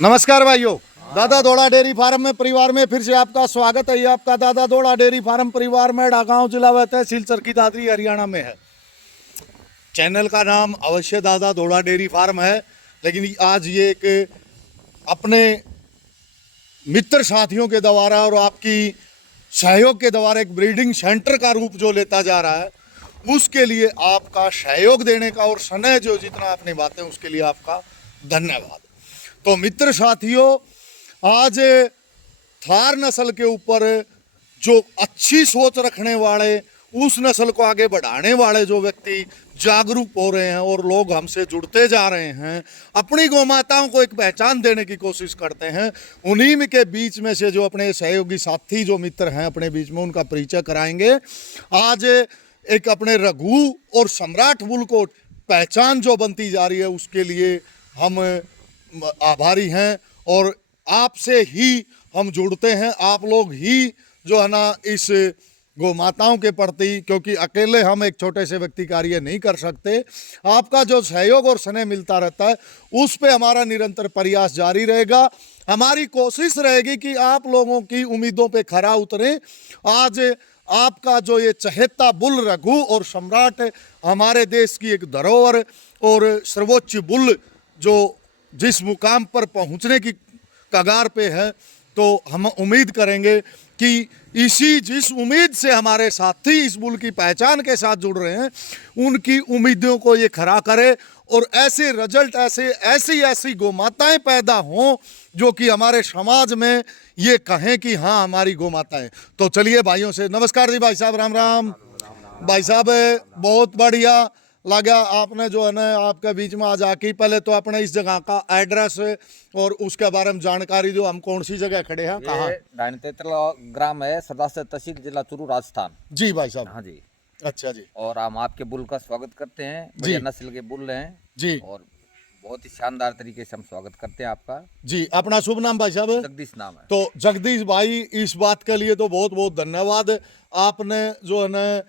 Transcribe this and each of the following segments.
नमस्कार भाइयों, दादा दोड़ा डेयरी फार्म में परिवार में फिर से आपका स्वागत है। ये आपका दादा दोड़ा डेयरी फार्म परिवार में डागांव जिला व तहसील चरखी दादरी हरियाणा में है। चैनल का नाम अवश्य दादा दोड़ा डेयरी फार्म है, लेकिन आज ये एक अपने मित्र साथियों के द्वारा और आपकी सहयोग के द्वारा एक ब्रीडिंग सेंटर का रूप जो लेता जा रहा है, उसके लिए आपका सहयोग देने का और स्नेह जो जितना आपने बातें उसके लिए आपका धन्यवाद। तो मित्र साथियों, आज थार नस्ल के ऊपर जो अच्छी सोच रखने वाले, उस नस्ल को आगे बढ़ाने वाले जो व्यक्ति जागरूक हो रहे हैं और लोग हमसे जुड़ते जा रहे हैं, अपनी गौ माताओं को एक पहचान देने की कोशिश करते हैं, उन्हीं के बीच में से जो अपने सहयोगी साथी जो मित्र हैं अपने बीच में, उनका परिचय कराएंगे। आज एक अपने रघु और सम्राट बुल को पहचान जो बनती जा रही है, उसके लिए हम आभारी हैं और आपसे ही हम जुड़ते हैं। आप लोग ही जो है ना इस गौ माताओं के प्रति, क्योंकि अकेले हम एक छोटे से व्यक्ति कार्य नहीं कर सकते, आपका जो सहयोग और स्नेह मिलता रहता है, उस पे हमारा निरंतर प्रयास जारी रहेगा। हमारी कोशिश रहेगी कि आप लोगों की उम्मीदों पे खरा उतरें। आज आपका जो ये चहेता बुल रघु और सम्राट हमारे देश की एक धरोहर और सर्वोच्च बुल जो जिस मुकाम पर पहुंचने की कगार पे है, तो हम उम्मीद करेंगे कि जिस उम्मीद से हमारे साथी इस बुल की पहचान के साथ जुड़ रहे हैं, उनकी उम्मीदों को ये खरा करे और ऐसे रिजल्ट, ऐसी गौ माताएं पैदा हों जो कि हमारे समाज में ये कहें कि हाँ हमारी गौ माताएं। तो चलिए भाइयों से नमस्कार जी। भाई साहब राम राम। भाई साहब बहुत बढ़िया लगा आपने जो है ना आपके बीच में आज आके, पहले तो अपने इस जगह का एड्रेस और उसके बारे में जानकारी दो। हम कौन सी जगह खड़े हैं, कहाँ? 33 ग्राम है, सरदार से तहसील, जिला चूरू, राजस्थान। जी भाई साहब। हाँ जी। अच्छा जी। और हम आपके बुल का स्वागत करते हैं। बढ़िया नस्ल के बुल हैं जी, और बहुत ही शानदार तरीके से हम स्वागत करते हैं आपका। जी, अपना शुभ नाम भाई साहब? जगदीश नाम है। तो जगदीश भाई, इस बात के लिए तो बहुत बहुत धन्यवाद। आपने जो है ना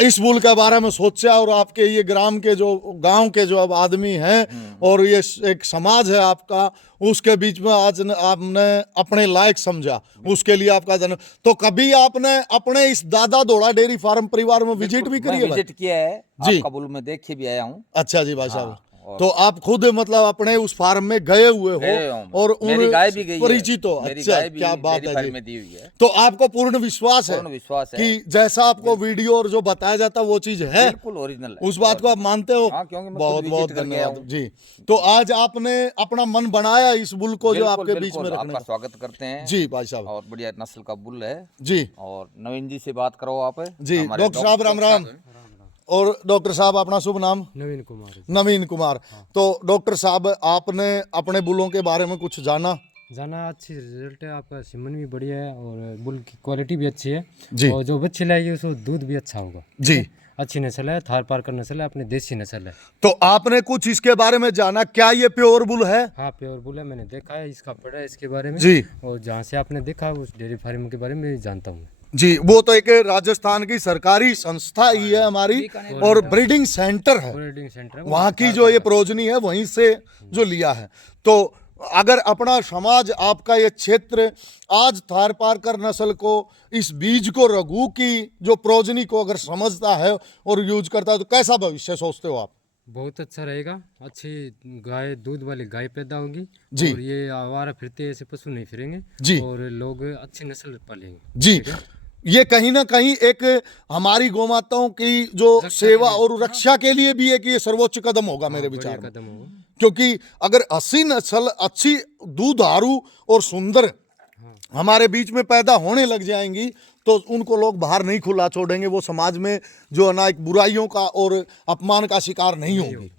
इस बुल के बारे में सोचा और आपके ये ग्राम के जो गांव के जो अब आदमी हैं और ये एक समाज है आपका, उसके बीच में आज आपने अपने लायक समझा, उसके लिए आपका धन्यवाद। तो कभी आपने अपने इस दादा दोड़ा डेयरी फार्म परिवार में विजिट भी करी है? विजिट किया है जी। आपका बुल में देख के भी आया हूँ। अच्छा जी भाई साहब। हाँ, तो आप खुद मतलब अपने उस फार्म में गए हुए हो और मेरी गाय भी गई परिचित हो? मेरी अच्छा, गाय भी क्या बात है जी। में दी हुई है। तो आपको पूर्ण विश्वास है कि जैसा आपको वीडियो और जो बताया जाता है वो चीज है, बिल्कुल ओरिजिनल है। उस बात को आप मानते हो? हाँ, क्योंकि मैं बहुत खुद बहुत विजिट करके धन्यवाद आया हूँ। जी। तो आज आपने अपना मन बनाया इस बुल को जो आपके बीच में बिल्कुल, रखने आपका का। स्वागत करते हैं जी भाई साहब। और बढ़िया नस्ल का बुल है जी और नवीन जी से बात करो आप जी। हमारे डॉक्टर साहब राम राम। और डॉक्टर साहब अपना शुभ नाम? नवीन कुमार। नवीन कुमार। तो डॉक्टर साहब, आपने अपने बुलों के बारे में कुछ जाना? अच्छी रिजल्ट है आपका, सीमन भी बढ़िया है और बुल की क्वालिटी भी अच्छी है जी। और जो बच्चे लाएगी उसको दूध भी अच्छा होगा जी। अच्छी नस्ल है, थार पार का नस्ल है, अपनी देसी नस्ल है। तो आपने कुछ इसके बारे में जाना, क्या ये प्योर बुल है? हाँ प्योर बुल है, मैंने देखा है, इसका पढ़ा है इसके बारे में जी। और जहाँ से आपने देखा उस डेयरी फार्म के बारे में जानता हूँ जी। वो तो एक राजस्थान की सरकारी संस्था ही है हमारी और ब्रीडिंग सेंटर है, ब्रीडिंग सेंटर है वहाँ की जो ये प्रोजनी है वहीं से जो लिया है। तो अगर अपना समाज, आपका ये क्षेत्र आज थार पारकर नस्ल को, इस बीज को, रघु की जो प्रोजनी को अगर समझता है और यूज करता है, तो कैसा भविष्य सोचते हो आप? बहुत अच्छा रहेगा। अच्छी गाय, दूध वाली गाय पैदा होगी जी। और ये आवारा फिरते ऐसे पशु नहीं फिरेंगे जी। और लोग अच्छी नस्ल पालेंगे जी। ये कहीं ना कहीं एक हमारी गौ माताओं की जो सेवा और रक्षा के लिए भी एक ये सर्वोच्च कदम होगा मेरे विचार में। कदम होगा, क्योंकि अगर अस्सी नस्ल अच्छी दूधारू और सुंदर हमारे बीच में पैदा होने लग जाएंगी, तो उनको लोग बाहर नहीं खुला छोड़ेंगे, वो समाज में जो है ना एक बुराइयों का और अपमान का शिकार नहीं होंगी।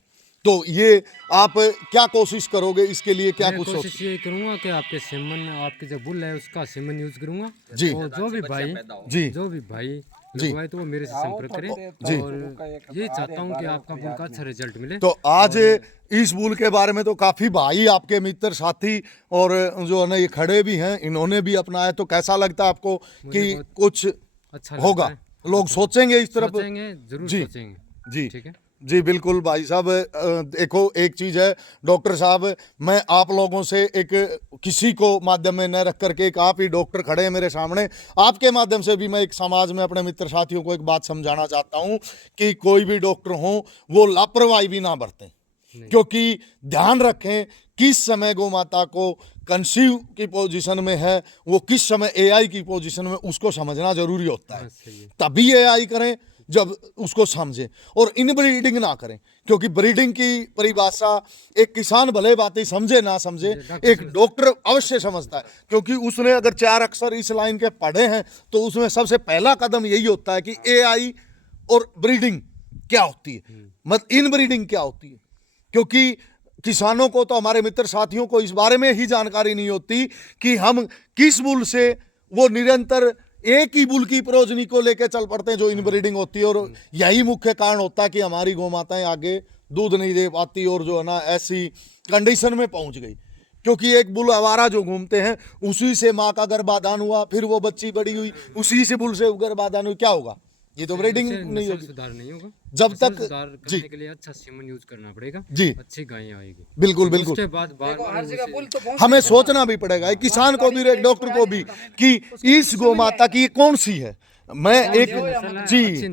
तो ये आप क्या कोशिश करोगे इसके लिए, क्या मैं कुछ कोशिश ये करूंगा कि आपके सीमन, आपके जो बुल है उसका सीमन यूज करूंगा जी। और जो भी भाई जी लगवाए तो वो मेरे से संपर्क करें जी। और ये चाहता हूँ कि आपका बुल का अच्छा रिजल्ट मिले। तो आज इस बुल के बारे में तो काफी भाई, आपके मित्र साथी और जो है ना ये खड़े भी हैं, इन्होंने भी अपनाया। तो कैसा लगता है आपको कि कुछ अच्छा होगा, लोग सोचेंगे इस तरफ? सोचेंगे, जरूर जी। सोचेंगे। जी। ठीक है। जी बिल्कुल भाई साहब, देखो एक चीज़ है डॉक्टर साहब, मैं आप लोगों से एक किसी को माध्यम में न रख करके, एक आप ही डॉक्टर खड़े हैं मेरे सामने, आपके माध्यम से भी मैं एक समाज में अपने मित्र साथियों को एक बात समझाना चाहता हूं कि कोई भी डॉक्टर हो वो लापरवाही भी ना बरतें, क्योंकि ध्यान रखें किस समय गौ माता को कंसीव की पोजीशन में है, वो किस समय एआई की पोजीशन में, उसको समझना जरूरी होता है। तभी एआई करें जब उसको समझें, और इनब्रीडिंग ना करें, क्योंकि ब्रीडिंग की परिभाषा एक किसान भले बातें समझे ना समझे, एक डॉक्टर अवश्य समझता है, क्योंकि उसने अगर 4 अक्षर इस लाइन के पढ़े हैं तो उसमें सबसे पहला कदम यही होता है कि एआई और ब्रीडिंग क्या होती है, मतलब इनब्रीडिंग क्या होती है। क्योंकि किसानों को तो, हमारे मित्र साथियों को इस बारे में ही जानकारी नहीं होती कि हम किस बुल से वो निरंतर एक ही बुल की प्रोजनी को लेकर चल पड़ते हैं जो इनब्रीडिंग होती है, और यही मुख्य कारण होता है कि हमारी गौ माताएं आगे दूध नहीं दे पाती और जो है ना ऐसी कंडीशन में पहुंच गई। क्योंकि एक बुल आवारा जो घूमते हैं, उसी से माँ का गर्भाधान हुआ, फिर वो बच्ची बड़ी हुई, उसी से बुल से गर्भाधान हुई, क्या होगा? ये तो ब्रीडिंग नहीं होगी, सुधार नहीं होगा। जब तक सुधार करने के लिए अच्छा सीमन यूज करना पड़ेगा जी, अच्छी गायें आएगी। बिल्कुल बिल्कुल, उसके बाद हर जगह हमें सोचना भी पड़ेगा, एक किसान को भी, एक डॉक्टर को भी, कि इस गौ माता की कौन सी है। मैं एक जी,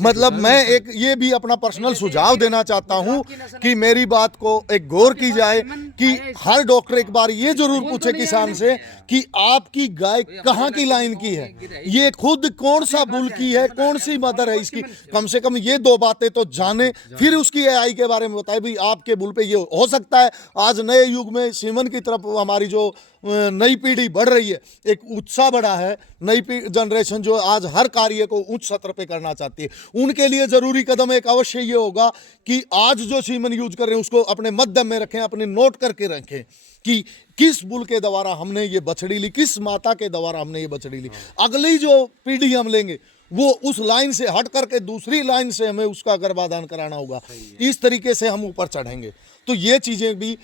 मतलब मैं एक ये भी अपना पर्सनल सुझाव देना चाहता हूं कि मेरी बात को एक गौर की जाए कि हर डॉक्टर एक बार ये जरूर पूछे किसान से कि आपकी गाय कहाँ की लाइन की है, ये खुद कौन सा बुल की है, कौन सी मदर है इसकी, कम से कम ये 2 बातें तो जाने, फिर उसकी एआई के बारे में बताए भी आपके बुल पे ये हो सकता है। आज नए युग में सीमन की तरफ हमारी जो नई पीढ़ी बढ़ रही है, एक उत्साह बढ़ा है, नई जनरेशन जो आज हर कार्य को उच्च स्तर पे करना चाहती है, उनके लिए जरूरी कदम एक अवश्य ये होगा कि आज जो सीमन यूज कर रहे हैं उसको अपने मध्यम में रखें, अपने नोट करके रखें कि किस बुल के द्वारा हमने ये बछड़ी ली, किस माता के द्वारा हमने ये बछड़ी ली। अगली जो पीढ़ी हम लेंगे वो उस लाइन से हट करके दूसरी लाइन से हमें उसका गर्भाधान कराना होगा, इस तरीके से हम ऊपर चढ़ेंगे। तो ये चीजें भी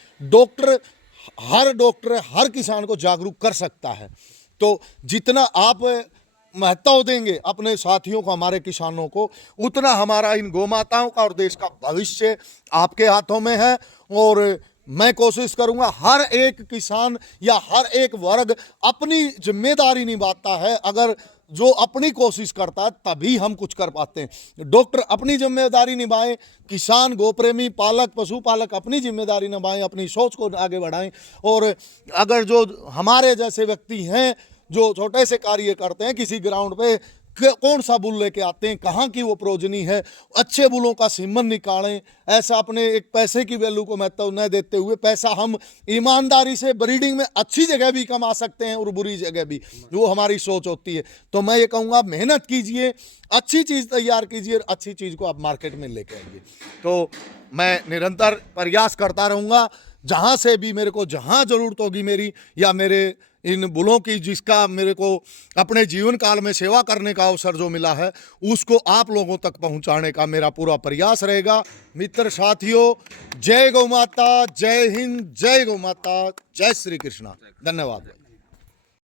हर डॉक्टर हर किसान को जागरूक कर सकता है। तो जितना आप महत्व देंगे अपने साथियों को, हमारे किसानों को, उतना हमारा इन गौ माताओं का और देश का भविष्य आपके हाथों में है। और मैं कोशिश करूंगा हर एक किसान या हर एक वर्ग अपनी जिम्मेदारी निभाता है। अगर जो अपनी कोशिश करता है तभी हम कुछ कर पाते हैं। डॉक्टर अपनी जिम्मेदारी निभाएं, किसान, गोप्रेमी, पालक, पशुपालक अपनी जिम्मेदारी निभाएं, अपनी सोच को आगे बढ़ाएं। और अगर जो हमारे जैसे व्यक्ति हैं जो छोटे से कार्य करते हैं, किसी ग्राउंड पे कौन सा बुल लेके आते हैं, कहाँ की वो प्रोजनी है, अच्छे बुलों का सीमन निकालें। ऐसा अपने एक पैसे की वैल्यू को महत्व न देते हुए पैसा हम ईमानदारी से ब्रीडिंग में अच्छी जगह भी कमा सकते हैं और बुरी जगह भी, वो हमारी सोच होती है। तो मैं ये कहूँगा मेहनत कीजिए, अच्छी चीज़ तैयार कीजिए, अच्छी चीज़ को आप मार्केट में लेके आइए। तो मैं निरंतर प्रयास करता रहूँगा, जहाँ से भी मेरे को जहाँ ज़रूरत होगी मेरी या मेरे इन बुलों की, जिसका मेरे को अपने जीवन काल में सेवा करने का अवसर जो मिला है, उसको आप लोगों तक पहुंचाने का मेरा पूरा प्रयास रहेगा। मित्र साथियों, जय गौ माता, जय हिंद, जय गौ माता, जय श्री कृष्णा। धन्यवाद।